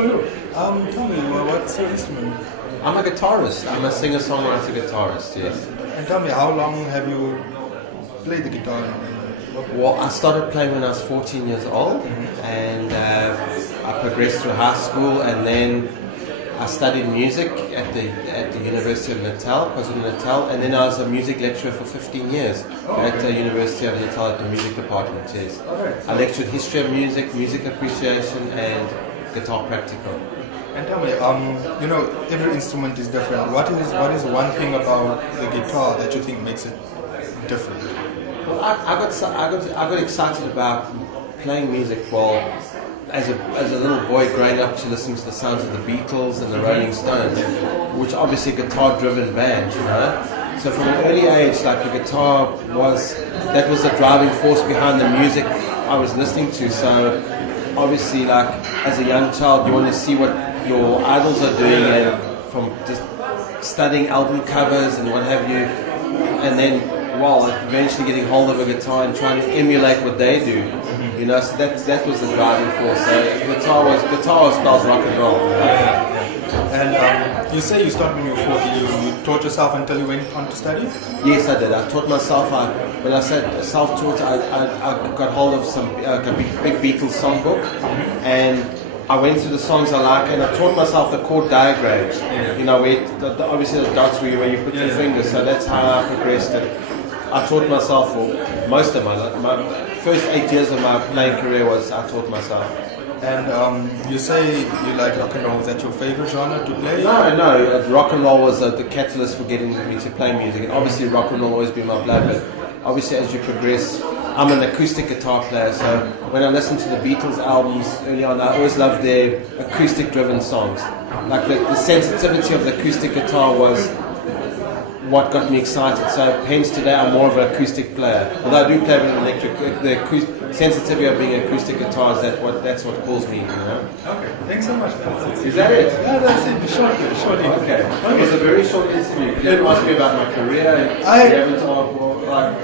Tell me, what's your instrument? I'm a guitarist. I'm a singer-songwriter guitarist, yes. And tell me, how long have you played the guitar? Well, I started playing when I was 14 years old, and I progressed through high school, and then I studied music at the University of Natal, KwaZulu-Natal, and then I was a music lecturer for 15 years at the University of Natal at the music department, yes. I lectured history of music, music appreciation, and guitar practical. And tell me, every instrument is different. What is one thing about the guitar that you think makes it different? Well, I got excited about playing music. Well, as a little boy growing up to listening to the sounds of the Beatles and the Rolling Stones, which obviously guitar-driven band, you know. So from an early age, like the guitar was the driving force behind the music I was listening to. So obviously, like as a young child, you want to see what your idols are doing, and from just studying album covers and what have you, and then eventually getting hold of a guitar and trying to emulate what they do, you know. So that was the driving force. So guitar spells rock and roll. And you say you started when you were 14. You taught yourself until you went on to study? Yes, I did. I taught myself. When I said self-taught, I got hold of some a big Beatles songbook, and I went through the songs I like, and I taught myself the chord diagrams. You know, where obviously the dots where you put your fingers. So that's how I progressed it. I taught myself for most of my first 8 years of my playing career I taught myself. And you say you like rock and roll. Is that your favorite genre to play? No. Rock and roll was the catalyst for getting me to play music. And obviously rock and roll always been my blood. But obviously as you progress, I'm an acoustic guitar player. So when I listen to the Beatles albums early on, I always loved their acoustic-driven songs. Like the sensitivity of the acoustic guitar was what got me excited. So hence today I'm more of an acoustic player. Although I do play with electric, the sensitivity of being an acoustic guitar is that's what calls me, you know. Okay, thanks so much. Is that it? Yeah, that's it. Short interview. Okay. It was a very short interview. You didn't ask me about my career.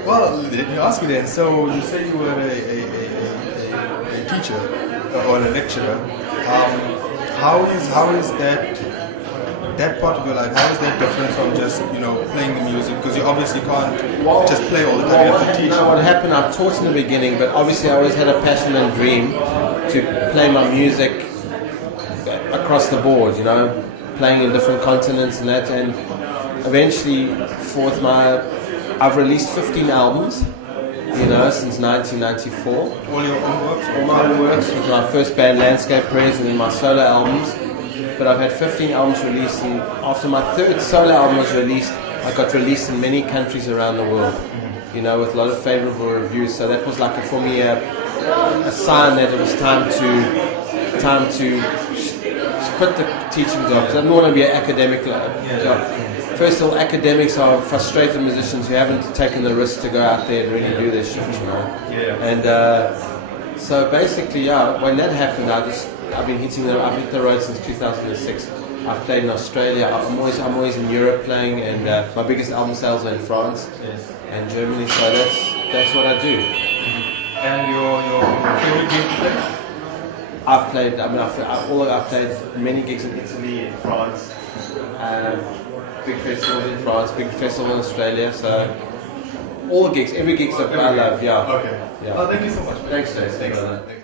Well, let me ask you then. So you say you were a teacher or a lecturer. How is that part of your life, how is that different from just, playing the music? Because you obviously can't just play all the time, you have to teach. What happened, I taught in the beginning, but obviously I always had a passion and dream to play my music across the board, playing in different continents and that, and eventually I've released 15 albums, since 1994. All your own works? All my own works, with my first band Landscape Prayers and then my solo albums. But I've had 15 albums released, and after my third solo album was released, I got released in many countries around the world, with a lot of favorable reviews. So that was for me a sign that it was time to quit the teaching job, because I don't want to be an academic job. First of all, academics are frustrated musicians who haven't taken the risk to go out there and really do their shit, And so basically, when that happened, I've hit the road since 2006. I've played in Australia. I'm always in Europe playing, and my biggest album sales are in France and Germany. So that's what I do. And your favorite gig to play? I've played many gigs in Italy, in France, big festivals in France, big festival in Australia. So all the gigs, every gig I love. Yeah. Okay. Yeah. Oh, thank you so much. Thanks, Jason. Thanks.